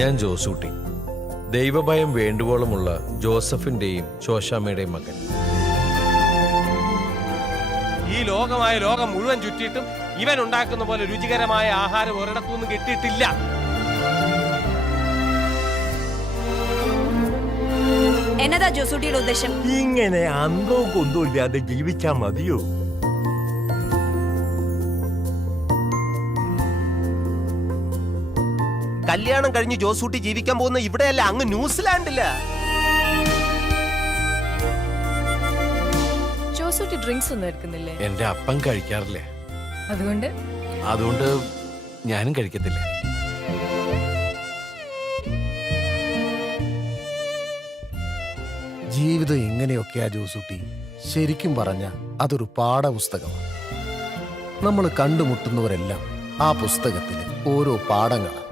ഞാൻ ജോസൂട്ടി, ദൈവഭയം വേണ്ടുവോളമുള്ള ജോസഫിന്റെയും ശോശാമ്മയുടെയും മകൻ. ഈ ലോകം മുഴുവൻ ചുറ്റിയിട്ടും ഇവൻ ഉണ്ടാക്കുന്ന പോലെ രുചികരമായ ആഹാരം ഒരിടത്തുനിന്നും കിട്ടിയിട്ടില്ല. എന്നതാ ജോസൂട്ടിയുടെ ഉദ്ദേശം? ഇങ്ങനെ അന്തോ കൊന്തോ ഇല്ലാതെ ജീവിച്ചാ മതിയോ? കല്യാണം കഴിഞ്ഞ് ജോസൂട്ടി ജീവിക്കാൻ പോകുന്ന ഇവിടെയല്ല, അങ്ങ് ന്യൂസിലാൻഡില്ല. ജോസൂട്ടി ഡ്രിങ്ക്സ് ഒന്നും എടുക്കുന്നില്ലേ? എന്റെ അപ്പം കഴിക്കാറില്ലേ, അതുകൊണ്ട് ഞാനും കഴിക്കത്തില്ല. ജീവിതം ഇങ്ങനെയൊക്കെയാ ജോസൂട്ടി. ശരിക്കും പറഞ്ഞ അതൊരു പാഠപുസ്തകമാണ്. നമ്മൾ കണ്ടുമുട്ടുന്നവരെല്ലാം ആ പുസ്തകത്തിലെ ഓരോ പാഠങ്ങളാണ്.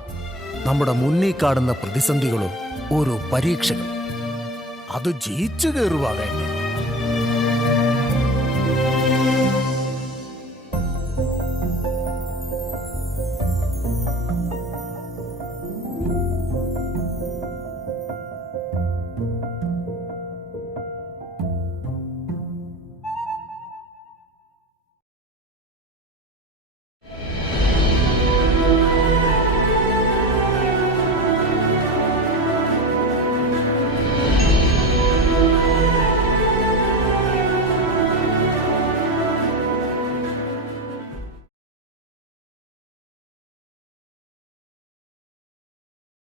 നമ്മുടെ മുന്നിൽ കാണുന്ന പ്രതിസന്ധികളോ ഓരോ പരീക്ഷകൾ. അത് ജയിച്ചു കയറുക വേണ്ടേ.